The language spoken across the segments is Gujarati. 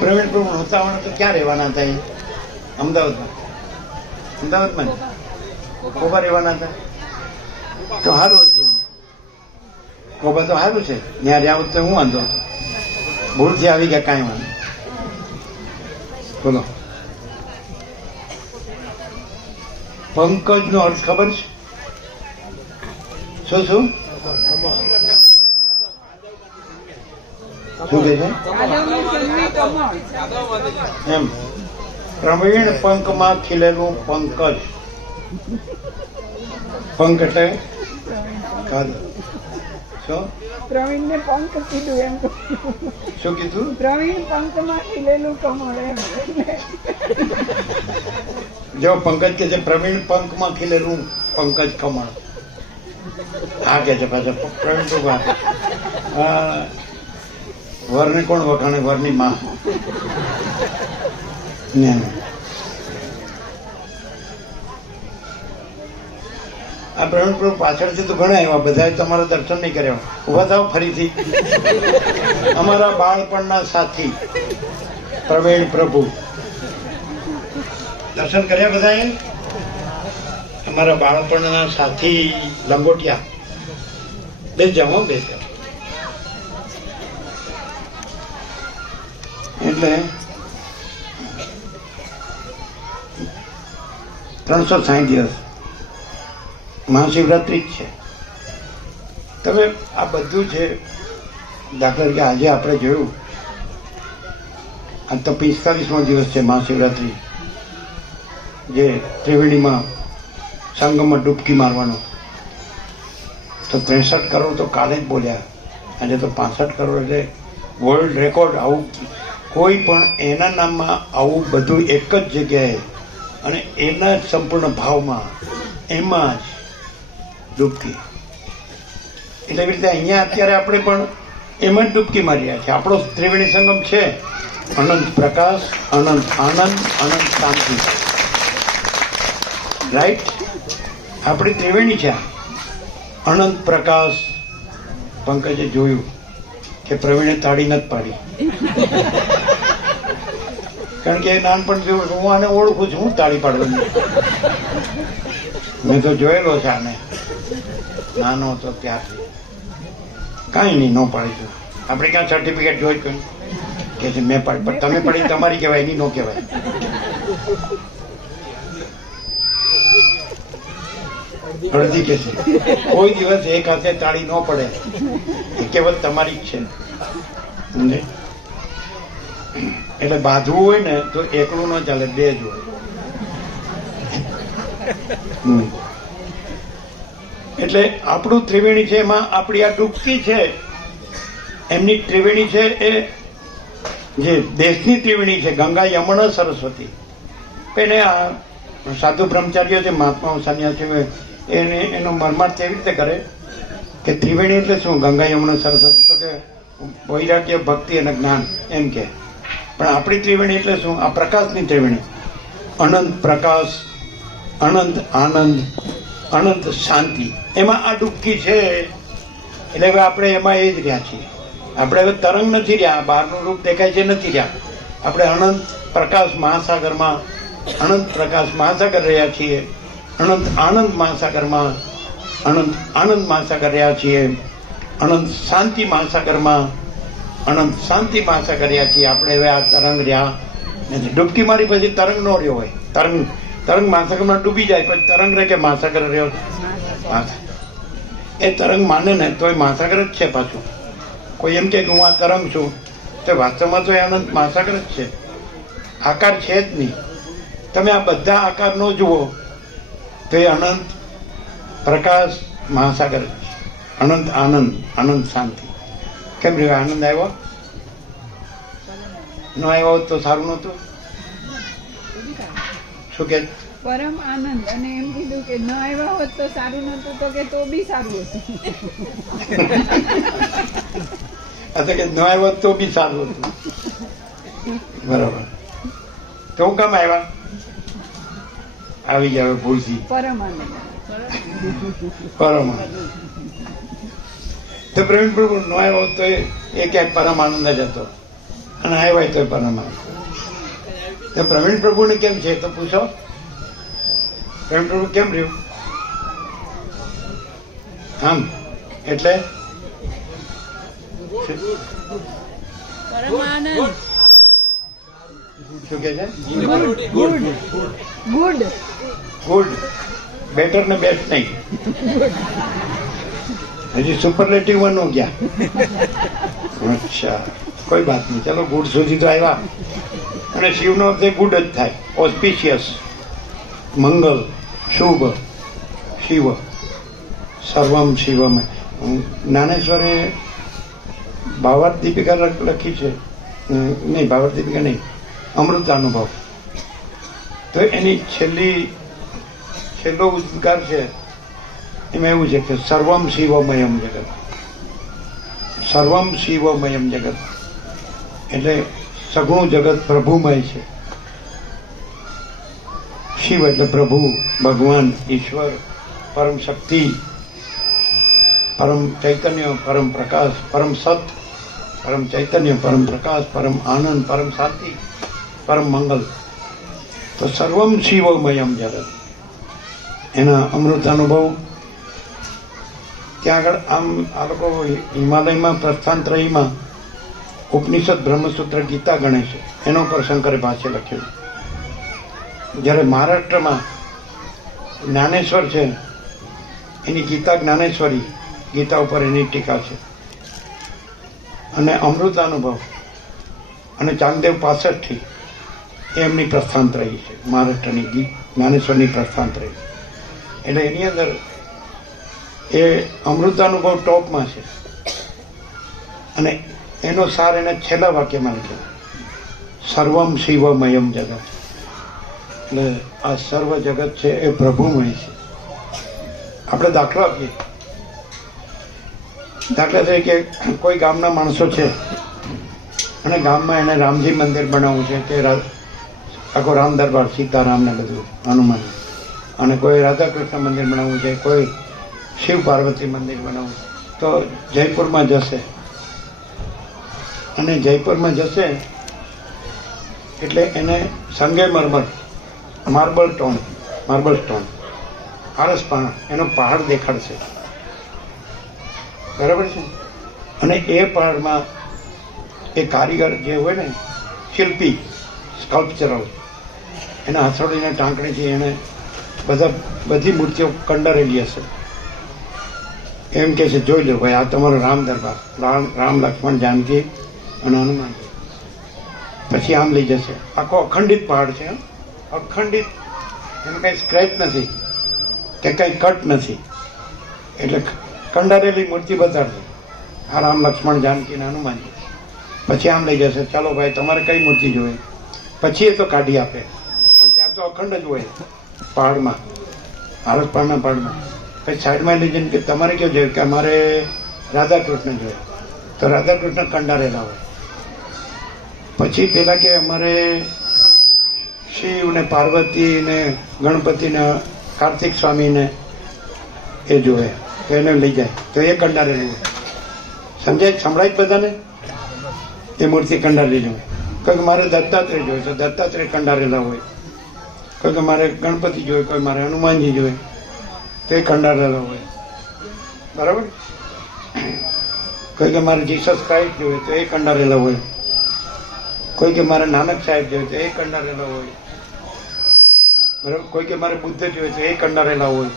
પ્રવીણ પ્રભુ વૃંદાવન તો ક્યાં રહેવાના હતા? એ અમદાવાદમાં. અમદાવાદમાં કોબા રહેવાના હતા તો સારું હતું. કોબા તો સારું છે, ત્યાં રહ્યા તો હું વાંધો હતો. ભૂલથી આવી ગયા, કાંઈ વાંધો. બોલો, પંકજ નો અર્થ ખબર છે? શું શું શું કે છે? એમ પ્રવીણ પંકમાં ખીલેલું પંકજ. પંક એટલે શું? પ્રવીણ ને પંક કીધું એમ. શું કીધું? પ્રવીણ પંક માં ખીલેલું કમળ એમ. જો પંકજ કે છે પ્રવીણ પંકમાં ખીલેલું પંકજ કમળ. હા કે છે પાછા પ્રવીણ ભગવાન. વરને કોણ વખાણે? વરની માં. આ પ્રવીણ પ્રભુ પાછળથી તો ઘણા આવ્યા, બધા તમારા દર્શન નહીં કર્યા. ઉભા થાવ ફરીથી. અમારા બાળપણના સાથી પ્રવીણ પ્રભુ, દર્શન કર્યા બધાએ? અમારા બાળપણના સાથી લંગોટિયા. બે જમો બે. એટલે 360 દિવસ મહાશિવરાત્રી જ છે. તમે આ બધું છે. દાખલા તરીકે આજે આપણે જોયું, આ તો 45મો દિવસ છે મહાશિવરાત્રી, જે ત્રિવેણીમાં સંગમમાં ડૂબકી મારવાનો. તો 63 કરોડ તો કાલે જ બોલ્યા, આજે તો 65 કરોડ. એટલે વર્લ્ડ રેકોર્ડ. આવું કોઈ પણ એના નામમાં આવું બધું એક જ જગ્યાએ અને એના જ સંપૂર્ણ ભાવમાં એમાં જ ડૂબકી. એટલે એવી રીતે અહીંયા અત્યારે આપણે પણ એમાં જ ડૂબકી મારી રહ્યા છીએ. આપણો ત્રિવેણી સંગમ છે અનંત પ્રકાશ, અનંત આનંદ, અનંત શાંતિ. રાઈટ? આપણી ત્રિવેણી છે અનંત પ્રકાશ. પંકજે જોયું કે પ્રવીણે તાળી નથી પાડી, કારણ કે નાનપણથી હું આને ઓળખું છું. હું તાળી પાડવાની? મેં તો જોયેલો છે આને, નાનો હતો ત્યારથી. કાંઈ નહીં, ન પાડીશું. આપણે ક્યાં સર્ટિફિકેટ જોઈ કોઈ કે છે મેં પાડી, પણ તમે પડી તમારી કહેવાય, એની ન કહેવાય. અડધી કે છે કોઈ દિવસ એક હાથે તાળી ન પડે, એ કહેવત તમારી જ છે. એટલે બાંધવું હોય ને તો એકલું ન ચાલે, બે જ હોય. એટલે આપણું ત્રિવેણી છે, એમાં આપણી આ ડૂબકી છે. એમની ત્રિવેણી છે એ જે દેશની ત્રિવેણી છે, ગંગા, યમુના, સરસ્વતી. એને આ સાધુ બ્રહ્મચારીઓ છે, મહાત્માઓ, સંન્યાસીઓ, એને એનો મરમાર્થ એવી રીતે કરે કે ત્રિવેણી એટલે શું? ગંગા, યમુના, સરસ્વતી. તો કે વૈરાગ્ય, ભક્તિ અને જ્ઞાન એમ કે. પણ આપણી ત્રિવેણી એટલે શું? આ પ્રકાશની ત્રિવેણી. અનંત પ્રકાશ, અનંત આનંદ, અનંત શાંતિ. એમાં આ ડૂબકી છે. એટલે હવે આપણે એમાં એ જ રહ્યા છીએ. આપણે હવે તરંગ નથી રહ્યા, બહારનું રૂપ દેખાય છે નથી રહ્યા. આપણે અનંત પ્રકાશ મહાસાગરમાં, અનંત પ્રકાશ મહાસાગર રહ્યા છીએ. અનંત આનંદ મહાસાગરમાં, અનંત આનંદ મહાસાગર રહ્યા છીએ. અનંત શાંતિ મહાસાગરમાં, અનંત શાંતિ મહાસાગર રહ્યા છીએ. આપણે હવે આ તરંગ રહ્યા નથી. ડૂબકી મારી પછી તરંગ ન રહ્યો હોય. તરંગ મહાસાગરમાં ડૂબી જાય, પછી તરંગ રહે કે મહાસાગર રહ્યો? એ તરંગ માને ને તો એ મહાસાગર જ છે. પાછું કોઈ એમ કે હું આ તરંગ છું, તો વાસ્તવમાં તો એ અનંત મહાસાગર જ છે. આકાર છે જ નહીં. તમે આ બધા આકાર ન જુઓ તો એ અનંત પ્રકાશ મહાસાગર છે. અનંત આનંદ, અનંત શાંતિ. કેમ રહ્યો? આનંદ આવ્યો? ન આવ્યો તો સારું નહોતું? શું કે? પરમ આનંદ. અને એમ કીધું કે ન આવ્યા હોત તો સારું નતું, તો કે તો બી સારું હતું. કે ન આવ્યો તો બી સારું હતું. બરાબર. તો હું કામ આવ્યા? આવી ગયા ભૂલથી. પરમ આનંદ. પરમ આનંદ. તો પ્રવીણ પ્રભુ ન આવ્યો તો એ ક્યાંક પરમાનંદ જ હતો, અને આવ્યા તો પરમાનંદ. તો પ્રવીણ પ્રભુને કેમ છે તો પૂછો, પ્રવીણ પ્રભુ કેમ રહ્યું? આમ એટલે પરમાનંદ. શું કે છે? ગુડ. ગુડ. બેટર ને બેસ્ટ નહીં, હજી સુપરલેટિવ નો ગયા. અચ્છા, કોઈ વાત નહીં, ચલો ગુડ સુધી તો આવ્યા. અને શિવનો અર્થ ગુડ જ થાય, ઓસ્પિશિયસ, મંગલ, શુભ, શિવ, સર્વમ શિવમ. જ્ઞાનેશ્વરે ભાવાર્થ દીપિકા લખી છે, નહીં ભાવાર્થ દીપિકા નહીં, અમૃતાનુભવ. તો એની છેલ્લો ઉદ્ગાર છે એમાં એવું છે કે સર્વમ શિવમયમ જગત. સર્વમ શિવમયમ જગત એટલે સગુણ જગત પ્રભુમય છે. શિવ એટલે પ્રભુ, ભગવાન, ઈશ્વર, પરમ શક્તિ, પરમ ચૈતન્ય, પરમ પ્રકાશ, પરમ સત, પરમ ચૈતન્ય, પરમ પ્રકાશ, પરમ આનંદ, પરમ શાંતિ, પરમ મંગલ. તો સર્વમ શિવમયમ જગત એના અમૃતાનુભવ. ત્યાં આગળ આમ આ લોકો હિમાલયમાં પ્રસ્થાનત્રયીમાં ઉપનિષદ, બ્રહ્મસૂત્ર, ગીતા ગણે છે. એનો પર શંકરે ભાષ્ય લખ્યું. જ્યારે મહારાષ્ટ્રમાં જ્ઞાનેશ્વર છે એની ગીતા જ્ઞાનેશ્વરી, ગીતા ઉપર એની ટીકા છે. અને અમૃતાનુભવ અને ચાંગદેવ 65 એ એમની પ્રસ્થાનત્રયી છે, મહારાષ્ટ્રની જ્ઞાનેશ્વરની પ્રસ્થાનત્રયી. એટલે એની અંદર એ અમૃતાનુભવ ટોપમાં છે. અને એનો સાર એને છેલ્લા વાક્યમાં લખ્યો, સર્વમ શિવમયમ જગત. એટલે આ સર્વ જગત છે એ પ્રભુમય છે. આપણે દાખલો આપીએ. દાખલા તરીકે કોઈ ગામના માણસો છે અને ગામમાં એને રામજી મંદિર બનાવવું છે, તે આખો રામ દરબાર, સીતારામ ને બધું, હનુમાન. અને કોઈ રાધાકૃષ્ણ મંદિર બનાવવું છે, કોઈ શિવ પાર્વતી મંદિર બનાવવું. તો જયપુરમાં જશે, અને જયપુરમાં જશે એટલે એને સંગે માર્બલ સ્ટોન, આરસપાણા, એનો પહાડ દેખાડશે, બરાબર છે. અને એ પહાડમાં એ કારીગર જે હોય ને, શિલ્પી, સ્કલ્પચરલ, એના હથોડીને ટાંકણીથી એને બધી મૂર્તિઓ કંડારેલી હશે. એમ કે છે, જોઈ લો ભાઈ, આ તમારો રામ દરબાર, રામ, લક્ષ્મણ, જાનકી અને હનુમાનજી. પછી આમ લઈ જશે. આખો અખંડિત પહાડ છે, અખંડિત, એમાં કંઈ સ્ક્રેચ નથી કે કંઈ કટ નથી. એટલે કંડારેલી મૂર્તિ બતાડશે, આ રામ, લક્ષ્મણ, જાનકી અને હનુમાનજી. પછી આમ લઈ જશે, ચાલો ભાઈ તમારે કઈ મૂર્તિ જોઈએ. પછી એ તો કાઢી આપે, પણ ત્યાં તો અખંડ જ હોય પહાડમાં, આરસપાળના પહાડમાં. પછી સાઈડમાં લઈ જઈને કે તમારે કેવું જોઈએ, કે અમારે રાધાકૃષ્ણ જોઈએ. તો રાધાકૃષ્ણ કંડારેલા હોય. પછી પેલા કે અમારે શિવ ને પાર્વતી ને ગણપતિ ને કાર્તિક સ્વામી ને એ જોવે, તો એને લઈ જાય, તો એ કંડારેલું હોય. સંભળાય બધાને? એ મૂર્તિ કંડારેલી હોય. કોઈ કે મારે દત્તાત્રેય જોઈએ, તો દત્તાત્રેય કંડારેલા હોય. કોઈ કે મારે ગણપતિ જોઈએ, કોઈ મારે હનુમાનજી જોઈએ, તો એ કંડારેલા હોય, બરાબર. કોઈ કે મારે જીસસ ક્રાઇસ્ટ જોઈએ, તો એ કંડારેલા હોય. કોઈ કે મારે નાનક સાહેબ જોઈએ, તો એ કંડારેલા હોય, બરાબર. કોઈ કે મારે બુદ્ધ જોઈએ, તો એ કંડારેલા હોય.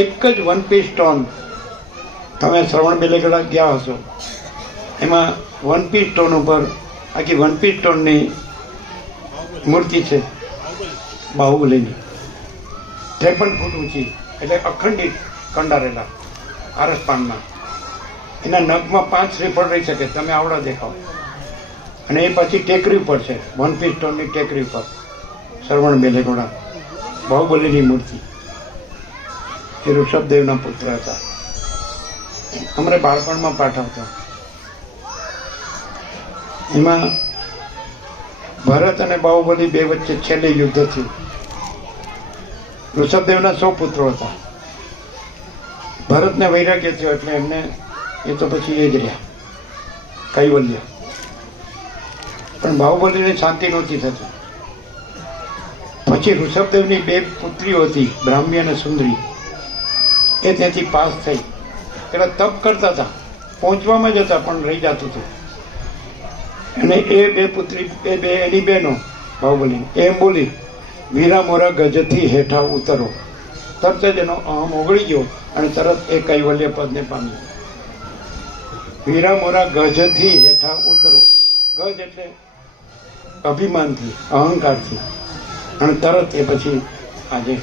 એક જ વન પીસ સ્ટોન. તમે શ્રવણ બેલેગડા ગયા હશો, એમાં વન પીસ સ્ટોન ઉપર આખી વન પીસ સ્ટોનની મૂર્તિ છે, બાહુબલીની, 53 ફૂટ ઊંચી. એટલે અખંડિત કંડારેલા આરસપાનમાં. એના નખમાં 5 શ્રીફળ રહી શકે, તમે આવડા દેખાવ. અને એ પછી ટેકરી ઉપર છે, વન પીસ સ્ટોનની ટેકરી ઉપર, શ્રવણ બેલેગોડા, બાહુબલીની મૂર્તિ. એ ઋષભદેવના પુત્ર હતા. અમારે બાળપણમાં પાઠ આવતા. એમાં ભરત અને બાહુબલી બે વચ્ચે છેલ્લે યુદ્ધ થયું. ઋષભદેવના 100 પુત્રો હતા. ભરતને વૈરાગ્ય થયો એટલે એમને એ તો પછી એ જ રહ્યા કૈવલ્ય. પણ બાહુબલીને શાંતિ નહોતી થતી. પછી ઋષભદેવની 2 પુત્રીઓ હતી, બ્રાહ્મી અને સુંદરી. એ ત્યાંથી પાસ થઈ. પેલા તપ કરતા હતા, પહોંચવામાં જ હતા પણ રહી જતું હતું. અને એ 2 પુત્રી એની બહેનો બાહુબલી એમ બોલી, વીરા મોરા ગજથી હેઠા ઉતરો. તરત જ એનો અહમ ઓગળી ગયો અને તરત એ કૈવલ્ય પદને પામ્યો. વીરા મોરા ગજથી હેઠા ઉતરો. ગજ એટલે અભિમાનથી, અહંકારથી. અને તરત એ પછી આજે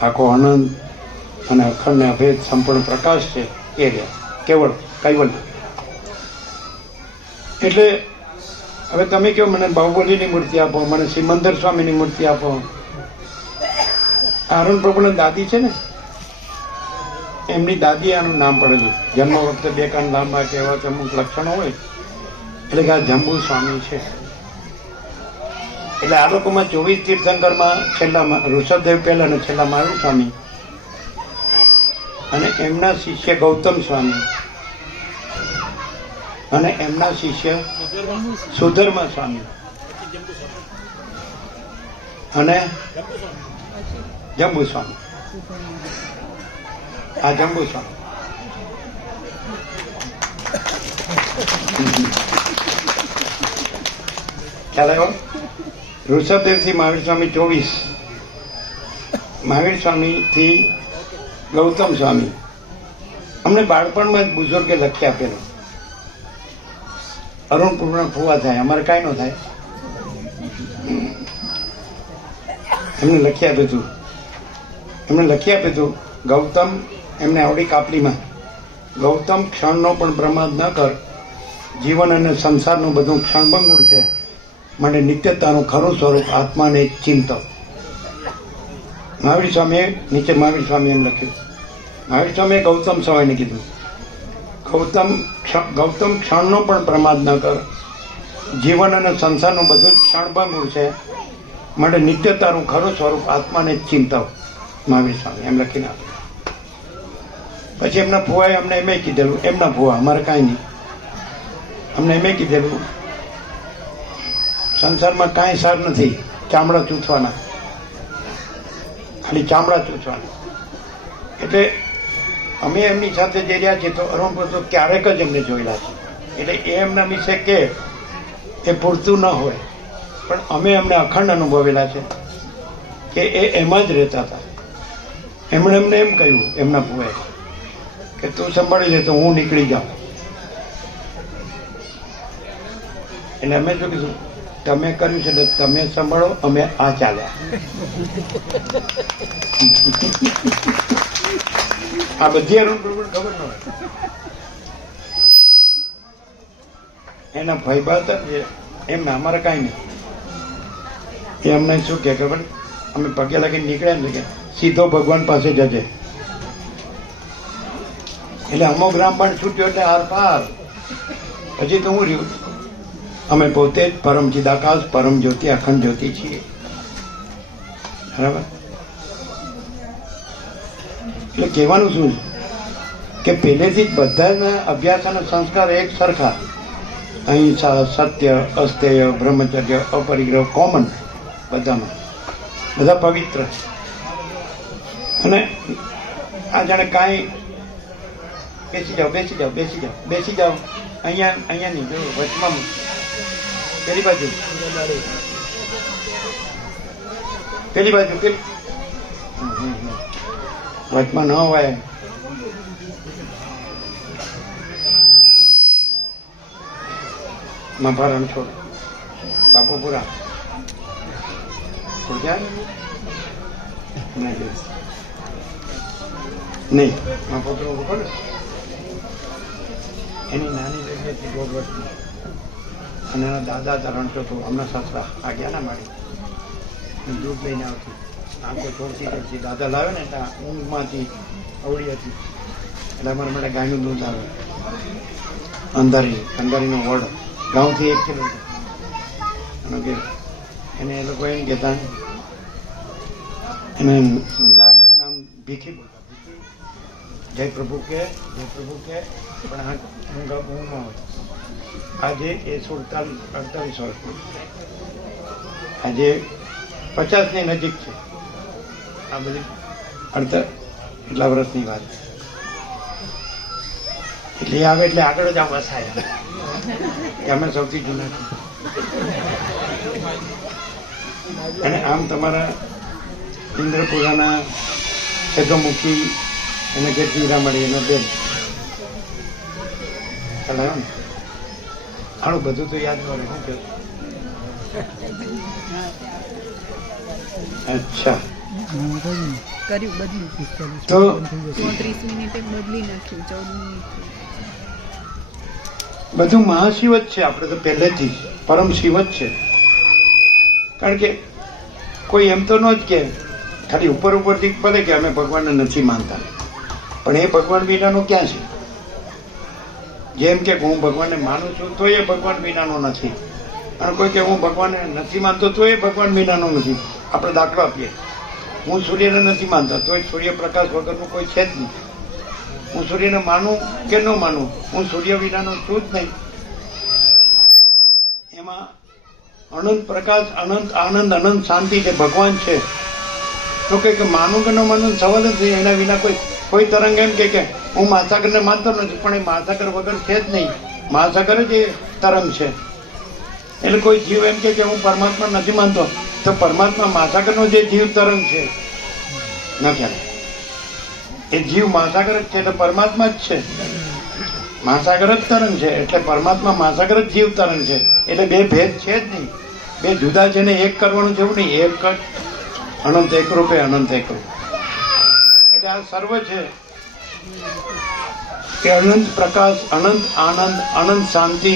આખો આનંદ અને અખંડ ને અભેદ સંપૂર્ણ પ્રકાશ છે એ રહ્યા કેવળ કૈવલ્ય. એટલે હવે તમે કહો મને બાહુબલીની મૂર્તિ આપો, મને સિમંદર સ્વામીની મૂર્તિ આપો. આનંદ પ્રભુના દાદી છે ને, એમની દાદી આનું નામ પડેલું. જન્મ વખતે 2 કાન લાંબા કે એવા અમુક લક્ષણો હોય એટલે કે આ જંબુ સ્વામી છે. એટલે આ લોકોમાં 24 તીર્થંકરમાં છેલ્લા ઋષભદેવ પહેલા અને છેલ્લા મહાવીર સ્વામી અને એમના શિષ્ય ગૌતમ સ્વામી અને એમના શિષ્ય સુધર્મા સ્વામી અને જંબુ સ્વામી. આ જંબુ સ્વામી ખ્યાલ આવ્યો? ઋષભદેવથી મહાવીર સ્વામી 24, મહાવીર સ્વામીથી ગૌતમ સ્વામી. અમને બાળપણમાં જ બુઝુર્ગે લખી આપેલો. અરુણ પૂર્ણ ફુવા થાય, અમારે કાંઈ ન થાય. એમને લખી આપ્યું હતું. એમને લખી આપ્યું હતું ગૌતમ, એમને આવડી કાપલીમાં, ગૌતમ ક્ષણનો પણ પ્રમાદ ન કર. જીવન અને સંસારનું બધું ક્ષણભંગુર છે, માટે નિત્યતાનું ખરું સ્વરૂપ આત્માને ચિંતવ. મહાવીર સ્વામીએ નીચે મહાવીર સ્વામી એમ લખ્યું. મહાવીર સ્વામીએ ગૌતમ સ્વામીને કીધું, ગૌતમ ક્ષણનો પણ પ્રમાદ ન કર. જીવન અને સંસારનું બધું જ ક્ષણભંગુર છે, માટે નિત્યતાનું ખરું સ્વરૂપ આત્માને ચિંતવ. મહાવીર સ્વામી એમ લખીને આપ્યું. પછી એમના ફુવાએ અમને એમ કીધેલું, એમના ફુવા, અમારે કાંઈ નહીં, અમને એમ કીધેલું સંસારમાં કાંઈ સાર નથી, ચામડા ચૂથવાના, ખાલી ચામડા ચૂથવાના. એટલે અમે એમની સાથે જઈ રહ્યા છીએ તો અરુણ તો ક્યારેક જ એમને જોયેલા છે. એટલે એ એમના વિશે કે એ પૂરતું ન હોય, પણ અમે એમને અખંડ અનુભવેલા છે કે એ એમાં જ રહેતા હતા. એમણે એમને એમ કહ્યું એમના પુએ કે તું સંભાળી લે તો હું નીકળી જાઉં. એટલે અમે શું કીધું, તમે કર્યું છે એટલે તમે સંભાળો, અમે આ ચાલ્યા. આ બધી અરુણ પ્રભુ ખબર ન હોય. એના ભાઈબા હતા જે એમને અમારે કાંઈ નહીં. એ અમને શું કે ખબર, અમે પગે લાગીને નીકળ્યા ને કે સીધો ભગવાન પાસે જજે. એટલે અમુક રામબાણ છૂટ્યો એટલે હાર પાર. પછી તો હું રહ્યું, અમે પોતે જ પરમ ચિદાકાશ, પરમ જ્યોતિ, અખંડ જ્યોતિ છીએ. બરાબર? એટલે કહેવાનું શું છે કે પહેલેથી જ બધાના અભ્યાસ અને સંસ્કાર એક સરખા. અહિંસા, સત્ય, અસ્તેય, બ્રહ્મચર્ય, અપરિગ્રહ કોમન બધામાં, બધા પવિત્ર. અને આ જાણે કાંઈ બેસી જાઓ, બેસી જાઓ, બેસી જાઓ, બેસી જાઓ, અહીંયા નહીં, જો વચમાં પેલી બાજુ, પેલી બાજુ, પેલી વચમાં ન હોય. મફારણ છોડ બાપુપુરા નહીં, મફાપુરા ખોલે એની નાની જગ્યાથી 1.5 વર્ષની. અને એના દાદા ધરણ ચોથું હમણાં સસરા આજ્ઞાના માડી દૂધ લઈને આવતી, આંખો છોડતી કરતી. દાદા લાવે ને ત્યાં ઊંઘમાંથી અવળી હતી એટલે અમારા માટે ગાયનું દૂધ આવે. અંધારીનો વડ ગાઉથી 1 કિલોમીટર. અને કે એને એ લોકો એમ કહેતા, એને લાડનું નામ ભીખી બોલતા. જય પ્રભુ કે પણ આ ઊંઘમાં હોય. આજે એ 48 વર્ષ, આજે 50ની નજીક છે. આ બધી એટલા વર્ષની વાત. એટલે આવે એટલે આગળ જ આમ વસાય કે અમે સૌથી જૂના છીએ. અને આમ તમારા ઇન્દ્રપુરાના યદુમુખી એને કે હીરામણી એનો બેન ચલાવ્યો ને, આનું બધું તો યાદ ન રહે. શું કહ્યું? અચ્છા, કર્યું બદલી તો 34 મિનિટે બદલી નાખ્યું 14 મિનિટ. બધું મહાશિવ જ છે. આપણે તો પહેલેથી જ પરમ શિવ જ છે. કારણ કે કોઈ એમ તો ન જ કે ખાલી ઉપરથી ભલે કે અમે ભગવાનને નથી માનતા, પણ એ ભગવાન વિનાનું ક્યાં છે? જેમ કે હું ભગવાનને માનું છું તો એ ભગવાન વિનાનો નથી, અને કોઈ કે હું ભગવાનને નથી માનતો તો એ ભગવાન વિનાનો નથી. આપણે દાખલો આપીએ, હું સૂર્યને નથી માનતો તો સૂર્યપ્રકાશ વગરનું કોઈ છે જ નહીં. હું સૂર્યને માનું કે ન માનું, હું સૂર્ય વિનાનો છું જ નહીં. એમાં અનંત પ્રકાશ, અનંત આનંદ, અનંત શાંતિ જે ભગવાન છે. તો કે માનું કે ન માનું સવાલ જ નહીં. એના વિના કોઈ તરંગ એમ કે હું મહાસાગરને માનતો નથી, પણ એ મહાસાગર વગર છે જ નહીં. મહાસાગર જ એ તરંગ છે. એટલે કોઈ જીવ એમ કે હું પરમાત્મા નથી માનતો, તો પરમાત્મા મહાસાગરનો જે જીવ તરંગ છે ન ખ્યાલ, એ જીવ મહાસાગર જ છે, એટલે પરમાત્મા જ છે. મહાસાગર જ તરંગ છે, એટલે પરમાત્મા મહાસાગર જ જીવ તરંગ છે. એટલે બે ભેદ છે જ નહીં. બે જુદા છે ને એક કરવાનું જેવું નહીં. એક જ અનંત એકરૂપે અનંત એકરૂપ. એટલે આ સર્વ છે કે અનંત પ્રકાશ, અનંત આનંદ, અનંત શાંતિ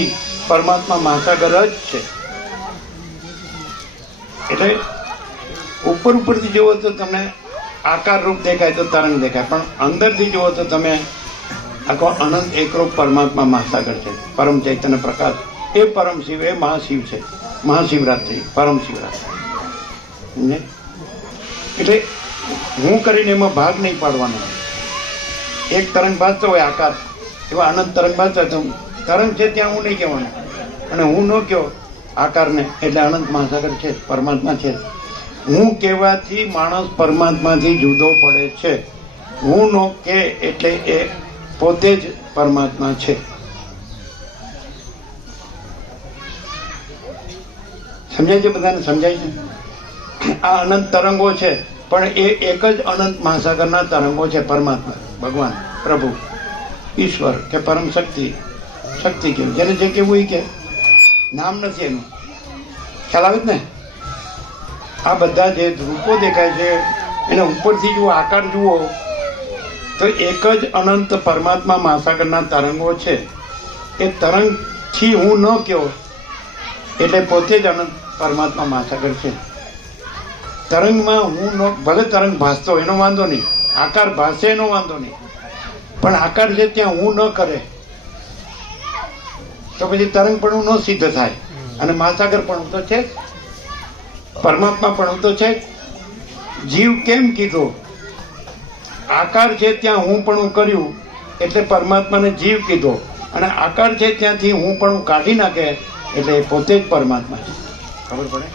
પરમાત્મા મહાસાગર જ છે. એટલે ઉપરથી જુઓ તો તમને આકાર રૂપ દેખાય તો તરંગ દેખાય, પણ અંદરથી જુઓ તો તમે આખો અનંત એકરૂપ પરમાત્મા મહાસાગર છે. પરમ ચૈતન્ય પ્રકાશ એ પરમ શિવ, એ મહાશિવ છે. મહાશિવરાત્રિ, પરમ શિવરાત્રિ. એટલે હું કરીને એમાં ભાગ નહીં પાડવાનો. એક તરંગ ભાસતો હોય આકાર, એવા અનંત તરંગ ભાસતો હોય તો તરંગ છે ત્યાં હું નહીં કહેવાનું, અને હું ન કહો આકારને એટલે અનંત મહાસાગર છે, પરમાત્મા છે. હું કહેવાથી માણસ પરમાત્માથી જુદો પડે છે. હું નો કે એટલે એ પોતે જ પરમાત્મા છે. સમજાય છે? બધાને સમજાય છે? આ અનંત તરંગો છે, પણ એ એક જ અનંત મહાસાગરના તરંગો છે. પરમાત્મા, ભગવાન, પ્રભુ, ઈશ્વર કે પરમ શક્તિ, શક્તિ કેવું, જેને જે કેવું એ કે નામ નથી એનું. ખ્યાલ આવે જ ને? આ બધા જે રૂપો દેખાય છે એને ઉપરથી જુઓ, આકાર જુઓ તો એક જ અનંત પરમાત્મા મહાસાગરના તરંગો છે. એ તરંગથી હું ન કહો એટલે પોતે જ અનંત પરમાત્મા મહાસાગર છે. તરંગમાં હું ન, ભલે તરંગ ભાસતો એનો વાંધો નહીં, આકાર ભાસે એનો વાંધો નહીં, પણ આકાર છે ત્યાં હું ન કરે તો પછી તરંગ પણ ન સિદ્ધ થાય. અને મહાસાગર પણ તો છે, પરમાત્મા પણ તો છે. જીવ કેમ કીધો? આકાર છે ત્યાં હું પણ કર્યું એટલે પરમાત્માને જીવ કીધો, અને આકાર છે ત્યાંથી હું પણ કાઢી નાખે એટલે પોતે જ પરમાત્મા છે. ખબર પડે?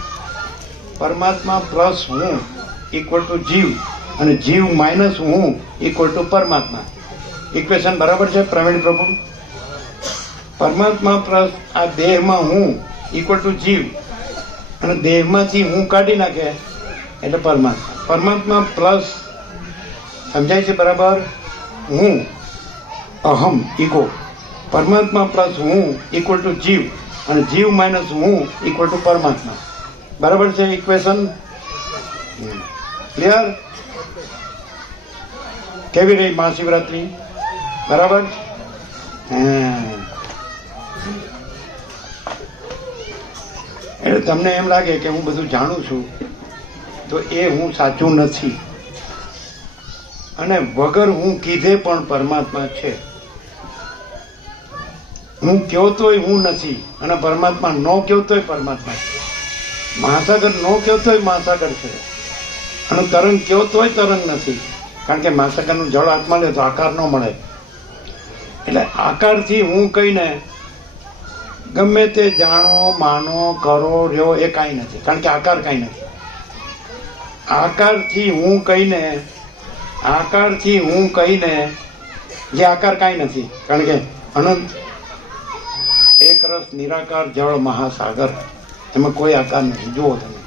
પરમાત્મા પ્લસ હું ઇક્વલ ટુ જીવ, અને જીવ માઇનસ હું ઇક્વલ ટુ પરમાત્મા. ઇક્વેશન બરાબર છે પ્રવીણ પ્રભુ? પરમાત્મા પ્લસ આ દેહમાં હું ઇક્વલ ટુ જીવ, અને દેહમાંથી હું કાઢી નાખે એટલે પરમાત્મા. પરમાત્મા પ્લસ, સમજાય છે બરાબર? હું, અહમ, ઈગો. પરમાત્મા પ્લસ હું ઇક્વલ ટુ જીવ, અને જીવ માઇનસ હું ઇક્વલ ટુ પરમાત્મા. બરાબર છે ઇક્વેશન? ક્લિયર? કેવી રહી મહાશિવરાત્રિ? બરાબર? એટલે તમને એમ લાગે કે હું બધું જાણું છું, તો એ હું સાચું નથી. અને વગર હું કીધે પણ પરમાત્મા છે. હું કહો તોય હું નથી, અને પરમાત્મા ન કહો તોય પરમાત્મા છે. મહાસાગર ન કહો તોય મહાસાગર છે, અને તરંગ કહો તોય તરંગ નથી. કારણ કે મહાસાગરનું જળ હાથમાં લે તો આકાર ન મળે. એટલે આકારથી હું કહીને ગમે તે જાણો માનો કરો રહ્યો એ કાંઈ નથી, કારણ કે આકાર કાંઈ નથી. આકારથી હું કહીને જે આકાર કાંઈ નથી, કારણ કે અનંત એક રસ નિરાકાર જળ મહાસાગર, એમાં કોઈ આકાર નથી. જુઓ તમે,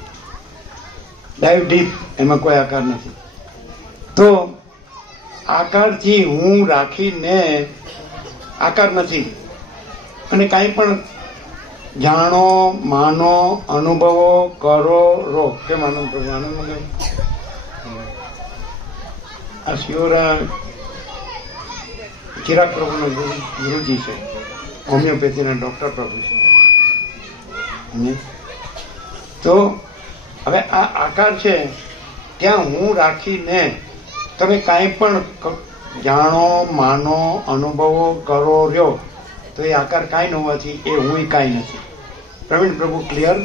ડાઈવ ડીપ, એમાં કોઈ આકાર નથી. તો આકારથી હું રાખીને આકાર નથી. અને કાંઈ પણ જાણો માનો અનુભવો કરો રો. કેમ આનંદ પ્રભુ? આનંદ આ શિવરા ચિરાગ પ્રભુનો ગુરુજી છે, હોમિયોપેથીના ડૉક્ટર પ્રભુ છે. તો હવે આ આકાર છે, ત્યાં હું રાખીને તમે કાંઈ પણ જાણો માનો અનુભવો કરો રહ્યો તો એ આકાર કાંઈ ન હોવાથી એ હું કાંઈ નથી. પ્રવીણ પ્રભુ ક્લિયર?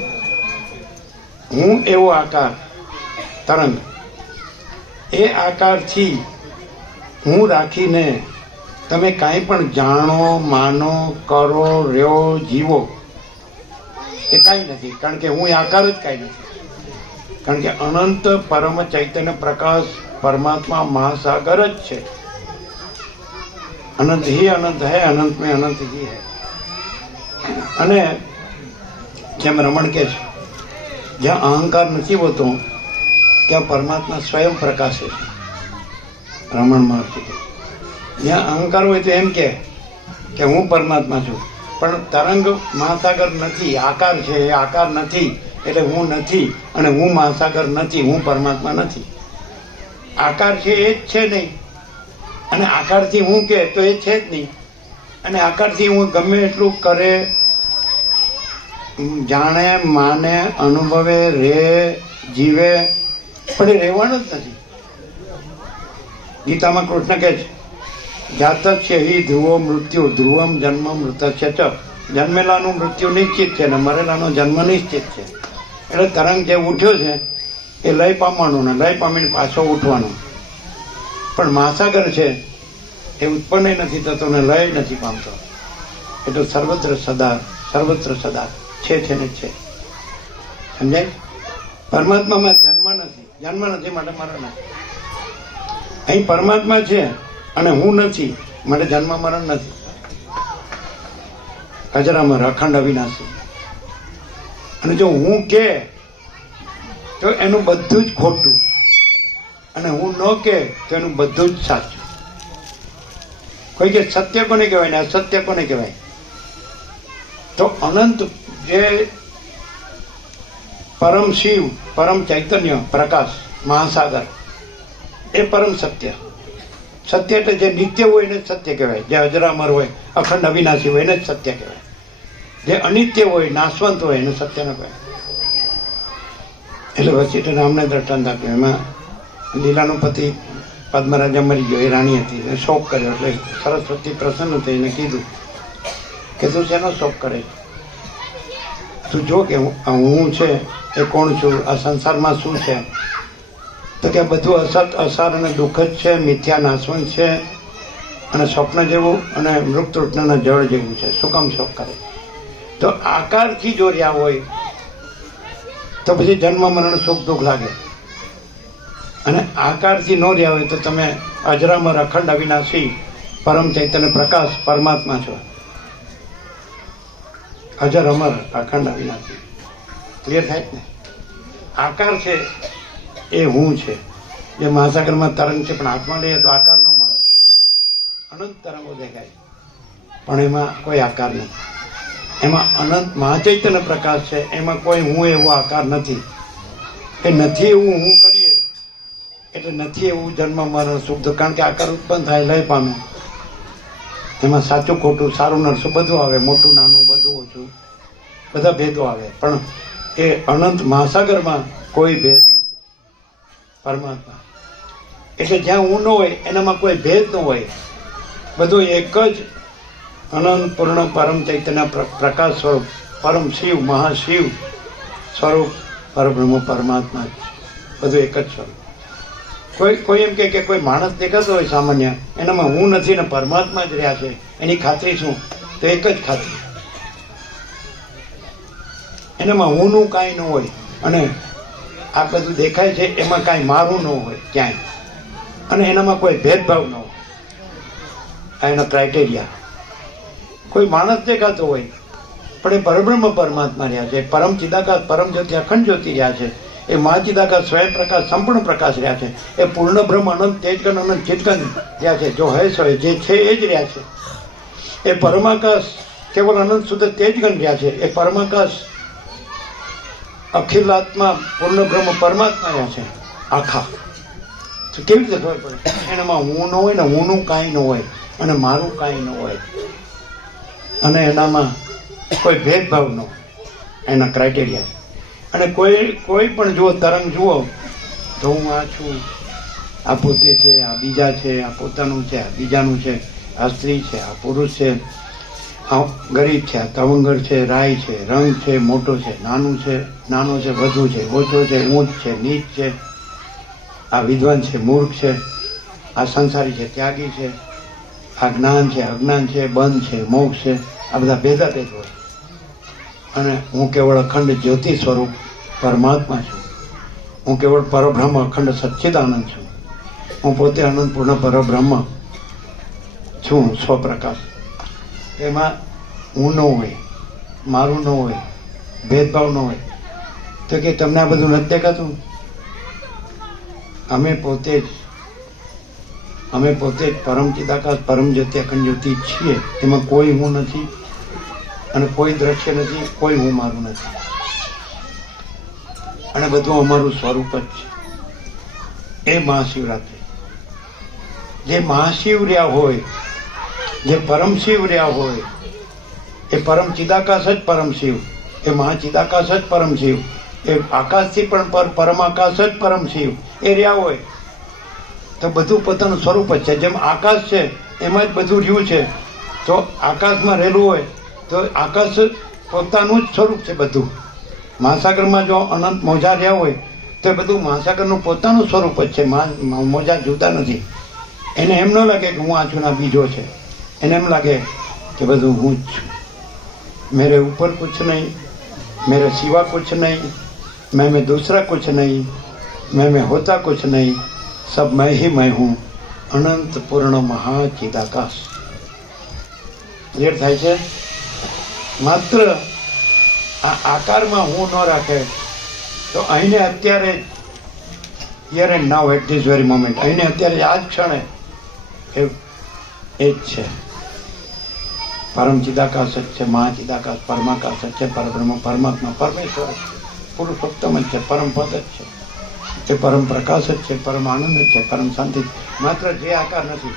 હું એવો આકાર તરંગ, એ આકારથી હું રાખીને તમે કાંઈ પણ જાણો માનો કરો રહ્યો જીવો એ કાંઈ નથી, કારણ કે હું એ આકાર જ કાંઈ નથી. કારણ કે અનંત પરમ ચૈતન્ય પ્રકાશ પરમાત્મા મહાસાગર જ છે. अनंत ही अनंत है, अनंत में अनंत ही है. અને જેમ રમણ કે છે, જ્યાં અહંકાર નથી હોતો ત્યાં પરમાત્મા સ્વયં પ્રકાશે છે. રમણમાં જ્યાં અહંકાર હોય તો એમ કે હું પરમાત્મા છું, પણ તરંગ મહાસાગર નથી, આકાર છે. એ આકાર નથી એટલે હું નથી, અને હું મહાસાગર નથી, હું પરમાત્મા નથી. આકાર છે એ જ છે નહીં, અને આકારથી હું કે તો એ છે જ નહીં. અને આકારથી હું ગમે એટલું કરે, જાણે માને અનુભવે રહે જીવે, પણ એ રહેવાનું જ નથી. ગીતામાં કૃષ્ણ કહે છે, જાતસ્ય હિ ધ્રુવો મૃત્યુ ધ્રુવમ જન્મ મૃતસ્ય ચ. જન્મેલાનું મૃત્યુ નિશ્ચિત છે ને મરેલાનો જન્મ નિશ્ચિત છે. એટલે તરંગ જે ઉઠ્યો છે એ લય પામવાનો ને લય પામીને પાછો ઉઠવાનો. પણ મહાસાગર છે એ ઉત્પન્ન નથી થતો ને લય નથી પામતો. એટલે સર્વત્ર સદા છે ને છે. સમજાય? પરમાત્મામાં જન્મ નથી માટે મરણ નથી. અહીં પરમાત્મા છે અને હું નથી માટે જન્મ મરણ નથી. અજરામર અખંડ અવિનાશી. અને જો હું કે તો એનું બધું જ ખોટું, અને હું ન કે તો એનું બધું જ સાચું. કોઈ કે સત્ય કોને કહેવાય ને અસત્ય કોને કહેવાય? તો અનંત જે પરમ શિવ, પરમ ચૈતન્ય પ્રકાશ મહાસાગર, એ પરમ સત્ય. સત્ય એટલે જે નિત્ય હોય એને જ સત્ય કહેવાય. જે અજરામર હોય, અખંડ અવિનાશી હોય એને જ સત્ય કહેવાય. જે અનિત્ય હોય, નાશવંત હોય એને સત્ય ન કહેવાય. એટલે વચિષ્ઠ રામને દ્રષ્ટાંત આપ્યું. એમાં લીલાનો પતિ પદ્મરાજા મરી ગયો, એ રાણી હતી, એ શોક કર્યો. એટલે સરસ્વતી પ્રસન્ન થઈને કીધું કે તું શેનો શોક કરે? તું જો કે હું છે એ કોણ છું, આ સંસારમાં શું છે? તો કે બધું અસત અસાર અને દુઃખ જ છે, મિથ્યા નાશવંત છે, અને સ્વપ્ન જેવું અને મૃતૃષ્ણના જળ જેવું છે. શું કામ શોક કરે? તો આકારથી જો રહ્યા હોય તો પછી જન્મ મરણ સુખ દુઃખ લાગે. અને આકારથી ન રહ્યા હોય તો તમે અજરામર અખંડ અવિનાશી પરમ ચૈતન્ય પ્રકાશ પરમાત્મા છો. અજર અમર અખંડ અવિનાશી. ક્લિયર થાય ને? આકાર છે એ હું છે. જે મહાસાગરમાં તરંગ છે, પણ હાથમાં લઈએ તો આકાર ન મળે. અનંત તરંગો દેખાય પણ એમાં કોઈ આકાર નથી. એમાં અનંત મહાચૈતન્ય પ્રકાશ છે, એમાં કોઈ હું એવો આકાર નથી. એ નથી એવું હું કરીએ એટલે નથી એવું જન્મ મરણ સુખ દુઃખ. કારણ કે આકાર ઉત્પન્ન થાય, લય પામે. એમાં સાચું ખોટું, સારું નરસું બધું આવે, મોટું નાનું વધુ ઓછું બધા ભેદો આવે. પણ એ અનંત મહાસાગરમાં કોઈ ભેદ નથી. પરમાત્મા એટલે જ્યાં હું ન હોય એનામાં કોઈ ભેદ ન હોય. બધું એક જ અનંત પૂર્ણ પરમ ચૈતન્ય પ્રકાશ સ્વરૂપ, પરમ શિવ મહાશિવ સ્વરૂપ, પરબ્રહ્મ પરમાત્મા જ. બધું એક જ સ્વરૂપ. કોઈ એમ કે કોઈ માણસ દેખાતો હોય સામાન્ય, એનામાં હું નથી ને પરમાત્મા જ રહ્યા છે, એની ખાતરી શું? તો એક જ ખાતરી, એનામાં હુંનું કાંઈ ન હોય અને આ બધું દેખાય છે એમાં કાંઈ મારું ન હોય ક્યાંય, અને એનામાં કોઈ ભેદભાવ ન હોય. આ એનો ક્રાઇટેરિયા. કોઈ માણસ દેખાતો હોય પણ એ પરબ્રહ્મ પરમાત્મા રહ્યા છે, પરમ ચિદાકાશ પરમ જ્યોતિ અખંડ જ્યોતિ રહ્યા છે, એ મહાચિદાકાશ સ્વયં પ્રકાશ સંપૂર્ણ પ્રકાશ રહ્યા છે, એ પૂર્ણ બ્રહ્મ અનંત તેજગન અનંત ચિતગન રહ્યા છે, જો હય સો જે છે એ જ રહ્યા છે. એ પરમાકાશ કેવલ અનંત શુદ્ધ તેજગન રહ્યા છે, એ પરમાકાશ અખિલ આત્મા પૂર્ણ બ્રહ્મ પરમાત્મા રહ્યા છે આખા. તો કેવી રીતે ખબર પડે? એનામાં હું ન હોય ને હુંનું કાંઈ ન હોય અને મારું કાંઈ ન હોય, અને એનામાં કોઈ ભેદભાવ ન હોય, એના ક્રાઇટેરિયા. અને કોઈ પણ જુઓ તરંગ જુઓ તો હું આ છું, આ પોતે છે, આ બીજા છે, આ પોતાનું છે, આ બીજાનું છે, આ સ્ત્રી છે, આ પુરુષ છે, આ ગરીબ છે, આ તવંગર છે, રાય છે, રંગ છે, મોટો છે, નાનો છે, વધુ છે, ઓછો છે, ઊંચ છે, નીચ છે, આ વિદ્વાન છે, મૂર્ખ છે, આ સંસારી છે, ત્યાગી છે, આ જ્ઞાન છે, અજ્ઞાન છે, બંધ છે, મોક્ષ છે, આ બધા ભેદાભેદ હોય. અને હું કેવળ અખંડ જ્યોતિ સ્વરૂપ પરમાત્મા છું, હું કેવળ પરબ્રહ્મ અખંડ સચ્ચિદાનંદ છું, હું પોતે અનંત પૂર્ણ પરબ્રહ્મ છું, સ્વપ્રકાશ. એમાં હું ન હોય, મારું ન હોય, ભેદભાવ ન હોય. તો કે તમને આ બધું નથી દેખાતું? અમે પોતે જ પરમ ચિદાકાશ પરમ જ્યોતિ અખંડ જ્યોતિ છીએ. એમાં કોઈ હું નથી અને કોઈ દ્રશ્ય નથી, કોઈ હું મારું નથી, અને બધું અમારું સ્વરૂપ જ છે. એ મહાશિવરાત્રિ, જે મહાશિવ રહ્યા હોય, જે પરમ શિવ રહ્યા હોય, એ પરમ ચિદાકાશ જ પરમ શિવ, એ મહાચિદાકાશ જ પરમ શિવ, એ આકાશથી પણ પરમ આકાશ જ પરમ શિવ એ રહ્યા હોય, તો બધું પોતાનું સ્વરૂપ જ છે. જેમ આકાશ છે એમાં જ બધું રહ્યું છે, તો આકાશમાં રહેલું હોય તો આકાશ પોતાનું જ સ્વરૂપ છે બધું. મહાસાગરમાં જો અનંત મોજા રહ્યા હોય તો એ બધું મહાસાગરનું પોતાનું સ્વરૂપ જ છે, મોજા જુદા નથી. એને એમ ન લાગે કે હું આ છું ના બીજો છે, એને એમ લાગે કે બધું હું જ છું. મેરે ઉપર કુછ નહીં, मेरे सिवा कुछ नहीं, मैं दूसरा कुछ नहीं, मैं होता कुछ नहीं, सब मैं ही मैं हूँ, अनंत पूर्ण महाचिदाकाश. ક્લિયર થાય છે? માત્ર આ આકારમાં હું ન રાખે તો અહીંને અત્યારે here and now at this very moment, અહીંને અત્યારે આ જ ક્ષણે એ જ છે. પરમ ચિદાકાશ જ છે, મહાચિદાકાશ પરમાકાશ જ છે, પરબ્રહ્મ પરમાત્મા પરમેશ્વર જ છે, પુરુષોત્તમ જ છે, પરમ પદ જ છે, તે પરમ પ્રકાશ જ છે, પરમ આનંદ જ છે, પરમ શાંતિ. માત્ર જે આકાર નથી.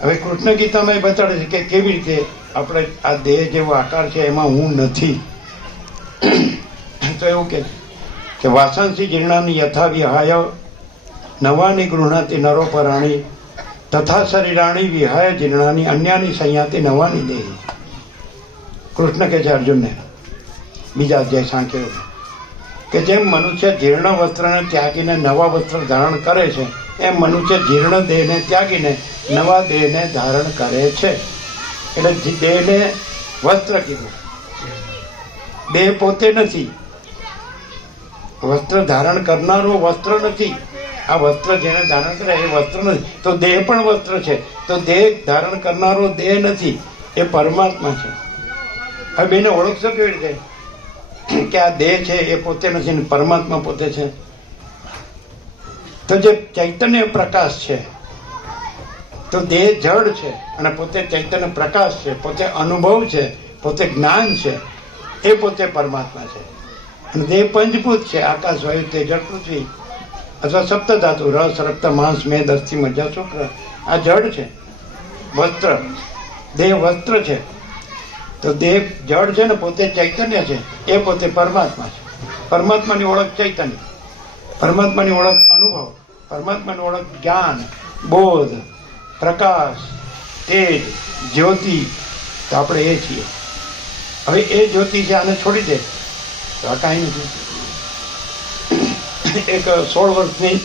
હવે કૃષ્ણ ગીતામાં એ બતાડે છે કે કેવી રીતે આપણે આ દેહ જેવો આકાર છે એમાં હું નથી. તો એવું કે વાસંસી જીર્ણાની યથા વિહાય નવાની ગૃહણાતી નરો પરાણી તથા શરીરાણી વિહાય જીર્ણાની અન્યાની સંયાતી નવાની દેહી. કૃષ્ણ કહે છે અર્જુનને બીજા અધ્યાય સાંખ્ય કે જેમ મનુષ્ય જીર્ણ વસ્ત્રને ત્યાગીને નવા વસ્ત્ર ધારણ કરે છે, એમ મનુષ્ય જીર્ણ દેહને ત્યાગીને નવા દેહને ધારણ કરે છે. એટલે દેહને વસ્ત્ર કીધું. દેહ પોતે નથી, વસ્ત્ર ધારણ કરનારો વસ્ત્ર નથી. આ વસ્ત્ર જેને ધારણ કરે એ વસ્ત્ર નથી, તો દેહ પણ વસ્ત્ર છે. તો દેહ ધારણ કરનારો દેહ નથી, એ પરમાત્મા છે. હવે બેને ઓળખશો કેવી રીતે કે આ દેહ છે એ પોતે નથી ને પરમાત્મા પોતે છે? તો જે ચૈતન્ય પ્રકાશ છે, તો દેહ જડ છે અને પોતે ચૈતન્ય પ્રકાશ છે, પોતે અનુભવ છે, પોતે જ્ઞાન છે, એ પોતે પરમાત્મા છે. અને દેહ પંચભૂત છે, આકાશ વાયુ તેજ પૃથ્વી અથવા સપ્ત ધાતુ રસ રક્ત માંસ મેદ અસ્થિ મજ્જા શુક્ર. આ જડ છે, વસ્ત્ર. દેહ વસ્ત્ર છે, તો દેહ જડ છે ને પોતે ચૈતન્ય છે, એ પોતે પરમાત્મા છે. પરમાત્માની ઓળખ ચૈતન્ય, પરમાત્માની ઓળખ અનુભવ, પરમાત્માની ઓળખ જ્ઞાન, બોધ, પ્રકાશ, તેજ, જ્યોતિ. તો આપણે એ છીએ. હવે એ જ્યોતિ છે, આને છોડી દે તો આ કાંઈ નથી. એક 16 વર્ષની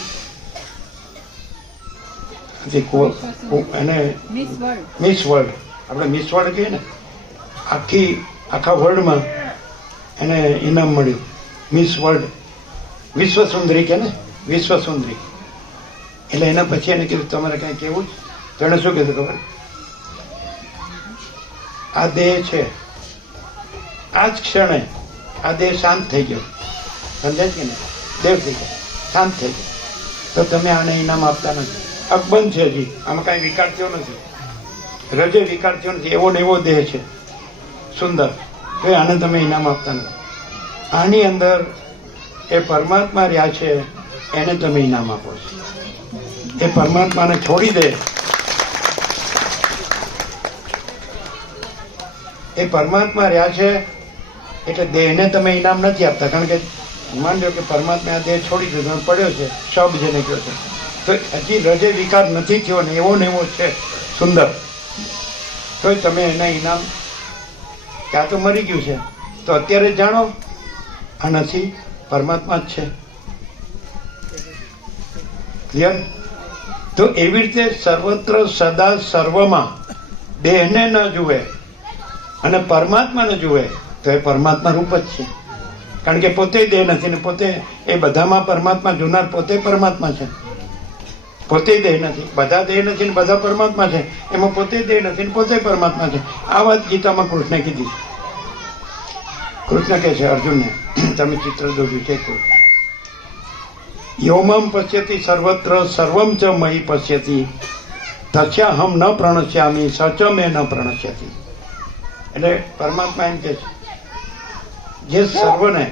એને મિસ વર્લ્ડ. મિસ વર્લ્ડ, આપણે મિસ વર્લ્ડ કહીએ ને, આખા વર્લ્ડમાં એને ઇનામ મળ્યું. મિસ વર્લ્ડ વિશ્વ સુંદરી કે ને, વિશ્વ સુંદરી. એટલે એના પછી એને કીધું તમારે કાંઈ કહેવું જ? તો એને શું કીધું ખબર? આ દેહ છે, આ જ ક્ષણે આ દેહ શાંત થઈ ગયો, સમજાય છે ને? દેવ થઈ ગયો, શાંત થઈ ગયો, તો તમે આને ઇનામ આપતા નથી. અકબંધ છે હજી, આમાં કાંઈ વિકાર થયો નથી, રજે વિકાર થયો નથી, એવો ને એવો દેહ છે સુંદર, તો આને તમે ઇનામ આપતા નથી. આની અંદર એ પરમાત્મા રહ્યા છે, એને તમે ઇનામ આપો છો. એ પરમાત્માને છોડી દે, એ પરમાત્મા રહ્યા છે એટલે દેહને તમે ઇનામ નથી આપતા. કારણ કે માન લો કે પરમાત્મા આ દેહ છોડી દીધો, પડ્યો છે, શબ જેને કહ્યો છે, તો હજી રજે વિકાર નથી થયો ને એવો છે સુંદર, તો તમે એના ઇનામ, ત્યાં તો મરી ગયું છે, તો અત્યારે જાણો આ નથી, પરમાત્મા જ છે. ક્લિયર? તો એવી રીતે સર્વત્ર સદા સર્વમાં દેહને ન જુએ અને પરમાત્માને જુએ તો એ પરમાત્મા રૂપ જ છે. કારણ કે પોતે દેહ નથી ને પોતે એ બધામાં પરમાત્મા જોનાર પોતે પરમાત્મા છે. પોતે દેહ નથી, બધા દેહ નથી ને બધા પરમાત્મા છે, એમાં પોતે દેહ નથી ને પોતે પરમાત્મા છે. આ વાત ગીતામાં કૃષ્ણે કીધી. કૃષ્ણ કહે છે અર્જુનને, તમે ચિત્ર દોર્યું છે, યોમમ પશ્યતિ સર્વત્ર સર્વમ ચ મયી પશ્યતિ તસ્યાહમ ન પ્રણશ્યામિ સચ મે ન પ્રણશ્યતિ. એટલે પરમાત્મા એમ કે છે, જે સર્વને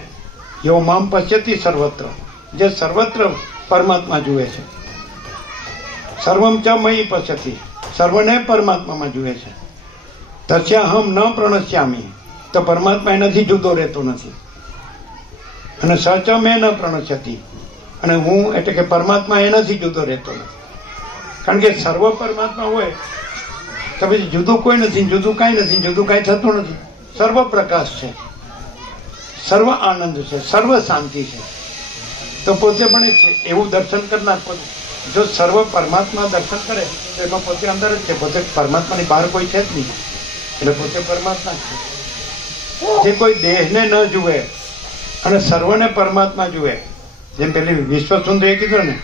યોમમ પશ્યતિ સર્વત્ર, જે સર્વત્ર પરમાત્મા જુએ છે, સર્વમ ચ મયી પશ્યતિ, સર્વને પરમાત્મામાં જુએ છે, તસ્યાહમ ન પ્રણશ્યામિ, તો પરમાત્મા એનાથી જુદો રહેતો નથી, અને સચ મે ન પ્રણશ્યતિ, અને હું એટલે કે પરમાત્મા એનાથી જુદો રહેતો નથી. કારણ કે સર્વ પરમાત્મા હોય તો પછી જુદું કોઈ નથી, જુદું કાંઈ નથી, જુદું કાંઈ થતું નથી. સર્વ પ્રકાશ છે, સર્વ આનંદ છે, સર્વ શાંતિ છે, તો પોતે પણ જ છે. એવું દર્શન કરનાર પોતે, જો સર્વ પરમાત્મા દર્શન કરે તો એમાં પોતે અંદર જ છે, પોતે પરમાત્માની બહાર કોઈ છે જ નહીં, એટલે પોતે પરમાત્મા જ છે. જે કોઈ દેહને ન જુએ અને સર્વને પરમાત્મા જુએ, જેમ પેલી વિશ્વસુંદરીએ કીધું ને,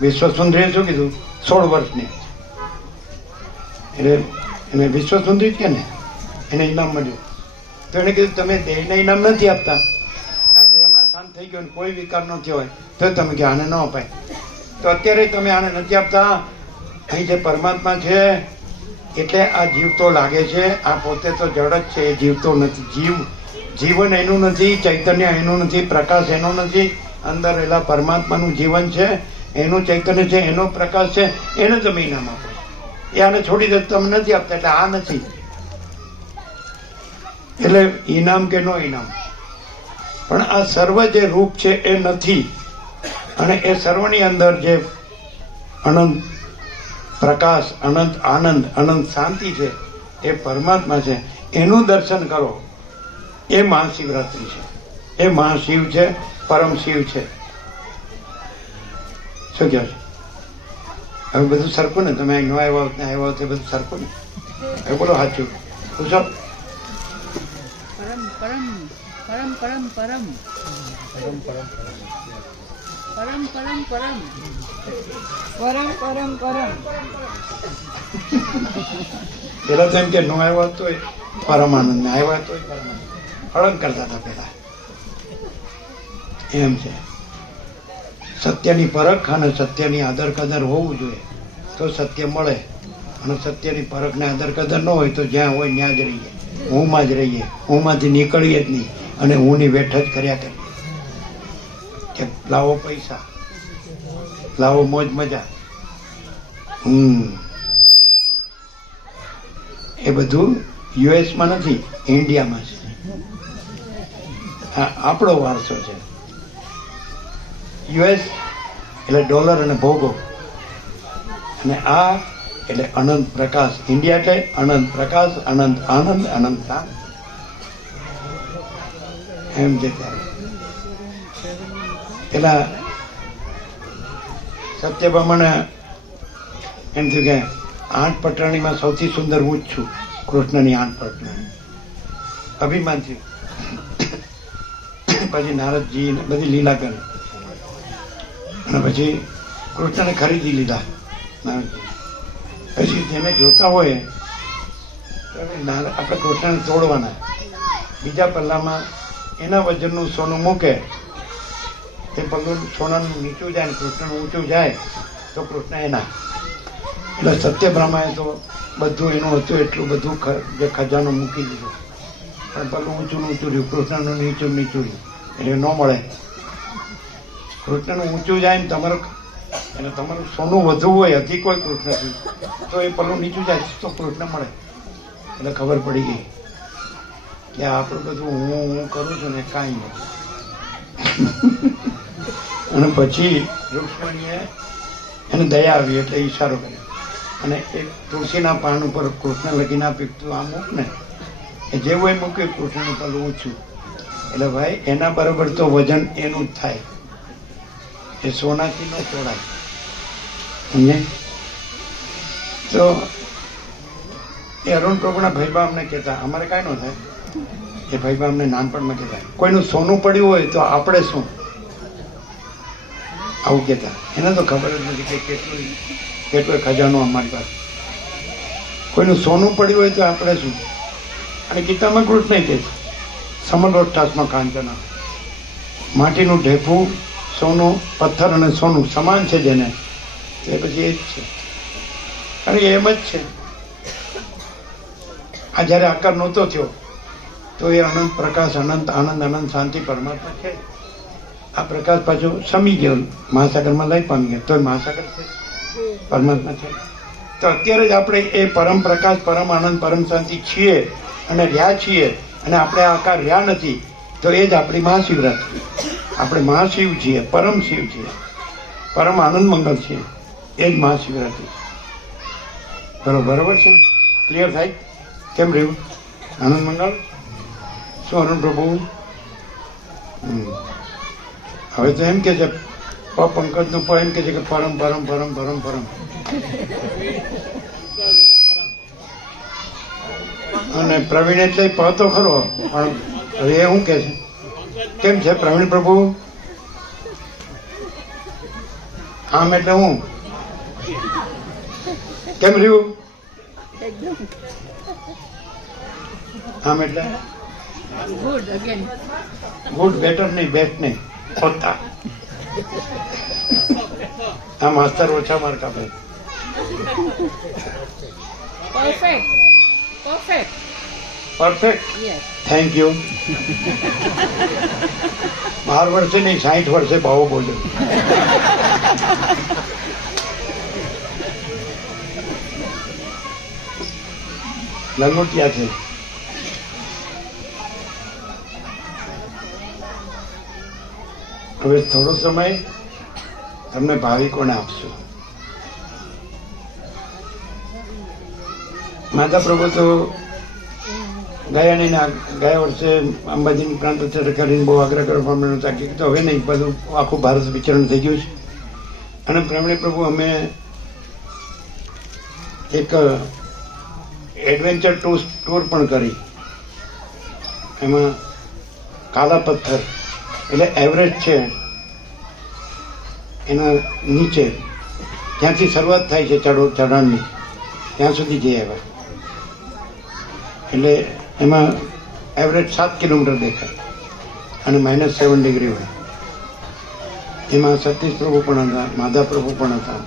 વિશ્વસુંદરીએ શું કીધું? 16 વર્ષની, એટલે એને વિશ્વસુંદરી કે ને, એને ઇનામ મળ્યું. તો એને કીધું તમે દેહને ઇનામ નથી આપતા, આ દેહ હમણાં શાંત થઈ ગયો ને કોઈ વિકાર ન થયો હોય તો તમે કે આને ન અપાય, તો અત્યારે તમે આને નથી આપતા. અહીં જે પરમાત્મા છે એટલે આ જીવતો લાગે છે, આ પોતે તો જડ જ છે, એ જીવતો નથી. જીવન એનું નથી, ચૈતન્ય એનું નથી, પ્રકાશ એનો નથી, અંદર રહેલા પરમાત્માનું જીવન છે, એનું ચૈતન્ય છે, એનો પ્રકાશ છે, એને તમે ઇનામ આપો. એ આને છોડી દે તમે નથી આપતા, એટલે આ નથી. એટલે ઇનામ કે નો ઇનામ, પણ આ સર્વ જે રૂપ છે એ નથી, અને એ સર્વની અંદર જે અનંત પ્રકાશ, અનંત આનંદ, અનંત શાંતિ છે, એ પરમાત્મા છે. એનું દર્શન કરો, એ મહાશિવરાત્રિ છે, એ મહાશિવ છે, પરમ શિવ છે. શું કહે છે? હવે બધું સરખું ને? તમે અહીં આવ્યા ને આવ્યા તે બધું સરખું ને? હવે બોલો સાચું પૂછો. પરમ પરમ પરમ પરમ પરમ પરમ પરમ પરમ પરમ પરમ પરમ. પેલા તો એમ કે નો આવ્યા તો પરમાનંદ, ને આવ્યા તો પરમાનંદ, હળંગ કરતા હતા પેલા. એમ છે સત્યની પરખ અને સત્યની આદર કદર હોવું જોઈએ તો સત્ય મળે, અને સત્યની પરખ ને આદર કદર ન હોય તો જ્યાં હોય ત્યાં જ રહીએ, હુંમાં જ રહીએ, હુંમાંથી નીકળીએ જ નહીં, અને હુંની વેઠ જ કર્યા કરીએ કે લાવો પૈસા, લાવો મોજ મજા. એ બધું યુએસમાં નથી, ઇન્ડિયામાં છે. હા, આપણો વારસો છે. યુએસ એટલે ડોલર અને ભોગો, અને આ એટલે અનંત પ્રકાશ. ઇન્ડિયા એટલે અનંત પ્રકાશ, અનંત આનંદ, અનંત શાંત. એમ છે. ત્યારે પેલા સત્યભામાને એમ થયું કે 8 પટરાણીમાં સૌથી સુંદર હું જ છું, કૃષ્ણની 8 પટરાણી. અભિમાન થયું. પછી નારદજી ને બધી લીલા કરી અને પછી કૃષ્ણને ખરીદી લીધા. નારદજી પછી જેને જોતા હોય આપણે કૃષ્ણને તોડવાના, બીજા પલ્લામાં એના વજનનું સોનું મૂકે, એ પલ્લું સોનાનું નીચું જાય ને કૃષ્ણનું ઊંચું જાય તો કૃષ્ણ એના. એટલે સત્યભામાએ તો બધું એનું હતું એટલું બધું જે ખજાનો મૂકી દીધો, પણ પલ્લું ઊંચું ઊંચું રહ્યું, કૃષ્ણનું નીચું નીચું રહ્યું, એટલે ન મળે. કૃષ્ણનું ઊંચું જાય ને તમારું અને તમારું સોનું વધુ હોય હજી કોઈ કૃષ્ણથી તો એ પલ્લું નીચું જાય તો કૃષ્ણ મળે. એટલે ખબર પડી ગઈ કે આપણું બધું હું કરું છું ને કાંઈ નથી. અને પછી રૂક્ષ્મણીએ એને દયા આવી એટલે ઈશારો કર્યો અને એક તુલસીના પાન ઉપર કૃષ્ણ લખીને આપ્યું, તું આ મૂક ને. એ જેવું એ મૂક્યું કૃષ્ણનું પલ્લું ઊંચું, એટલે ભાઈ એના બરાબર તો વજન એનું જ થાય, એ સોનાથી ન તોડાય. સમજે? તો એ અરુણ પ્રભુના ભાઈબા અમને કહેતા, અમારે કાંઈ ન થાય. એ ભાઈબા અમને નાનપણમાં કહેતા, કોઈનું સોનું પડ્યું હોય તો આપણે શું, આવું કહેતા. એને તો ખબર જ નથી કે કેટલો ખજાનો અમારી પાસે. કોઈનું સોનું પડ્યું હોય તો આપણે શું. અને ગીતામાં કૃષ્ણ કહે છે, સમલોષ્ટાસમાં કાંચના, માટીનું ઢેફું, સોનું, પથ્થર અને સોનું સમાન છે જેને, એ પછી એ જ છે. કારણ કે એમ જ છે. આ જ્યારે આકાર નહોતો થયો તો એ અનંત પ્રકાશ, અનંત આનંદ, અનંત શાંતિ પરમાત્મા છે. આ પ્રકાશ પાછો સમી ગયો, મહાસાગરમાં લઈ પામી ગયો, તો મહાસાગર છે, પરમાત્મા છે. તો અત્યારે જ આપણે એ પરમ પ્રકાશ, પરમ આનંદ, પરમ શાંતિ છીએ અને રહ્યા છીએ, અને આપણે આકાર રહ્યા નથી, તો એ જ આપણી મહાશિવરાત્રિ. આપણે મહાશિવ છીએ, પરમ શિવ છીએ, પરમ આનંદ મંગલ છીએ, એ જ મહાશિવરાત્રિ. બરોબર છે? ક્લિયર થાય? કેમ રહ્યું આનંદ મંગળ? શું અરુણ પ્રભુ? હવે તો એમ કે છે પંકજનું પણ એમ કે છે કે પરમ પરમ પરમ પરમ પરમ. અને પ્રવીણ એટલે પ તો ખરો, પણ હવે એ શું કે છે? કેમ છે પ્રવીણ પ્રભુ? આમ એટલે હું કેમ રહ્યું? આમ એટલે ગુડ, બેટર નહીં, બેસ્ટ નહીં, હોતા. આ માસ્તર ઓછા માર્ક આપે. Perfect, perfect, perfect. Thank you. 12 વર્ષે નહીં, 60 વર્ષે ભાવો બોલ્યો. લંગોટિયા છે. હવે થોડો સમય તમને ભાવિકોને આપશો. માતા પ્રભુ તો ગયા નહીં, ગયા વર્ષે અંબાજી પ્રાંત કરીને બહુ આગ્રહ કરવા નહોતા કે તો હવે નહીં, બધું આખું ભારત વિચરણ થઈ ગયું છે. અને પ્રવીણ પ્રભુ અમે એક એડવેન્ચર ટૂર પણ કરી. એમાં કાલા પથ્થર એટલે એવરેસ્ટ છે એના નીચે, જ્યાંથી શરૂઆત થાય છે ચઢાણની, ત્યાં સુધી જઈ આવ્યા. એટલે એમાં એવરેજ 7 કિલોમીટર દેખાય અને -7 ડિગ્રી હોય. એમાં સતીશ પ્રભુ પણ હતા, માધા પ્રભુ પણ હતા,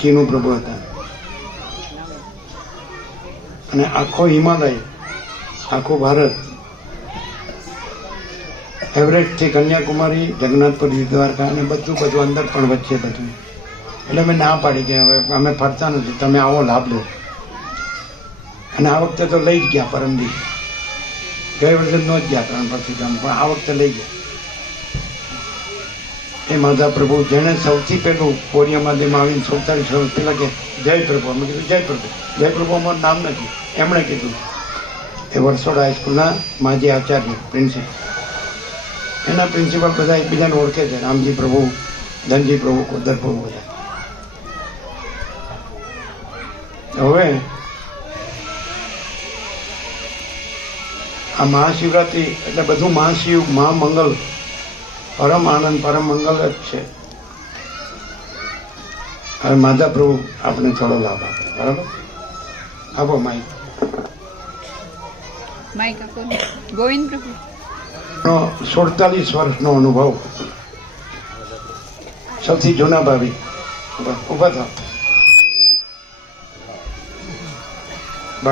ચીનુ પ્રભુ હતા. અને આખો હિમાલય, આખું ભારત, એવરેસ્ટથી કન્યાકુમારી, જગન્નાથપુરી, દ્વારકા અને બધું અંદર પણ વચ્ચે બધું. એટલે મેં ના પાડી કે હવે અમે ફરતા નથી, તમે આવો લાભ લો. અને આ વખતે તો લઈ જ ગયા પરમદી. ગઈ વર્ષે ન જ ગયા 3 પછી ગામ, પણ આ વખતે લઈ ગયા. એ માધા પ્રભુ જેણે સૌથી પહેલું બોરિયામાં આવીને 47 વર્ષ પહેલાં કે જય પ્રભુ. અમે કીધું જય પ્રભુ. જય પ્રભુ અમારું નામ નથી, એમણે કીધું. એ વરસોડ હાઈસ્કૂલના માજી આચાર્ય, પ્રિન્સિપલ. એના પ્રિન્સિપલ બધા એકબીજાને ઓળખે છે, રામજી પ્રભુ, ધનજી પ્રભુ, કોદર પ્રભુ બધા. હવે આ મહાશિવરાત્રિ એટલે બધું મહાશિવ મહામંગલ પરમ આનંદ પરમ મંગલ જ છે. હવે માધા પ્રભુ આપણે થોડો લાભ આપે. બરાબર, આપો માઇક. માઇક આપો ને. ગોવિંદ પ્રભુ 47 વર્ષનો અનુભવ, સૌથી જૂના ભાવી. ઉભા થાવ.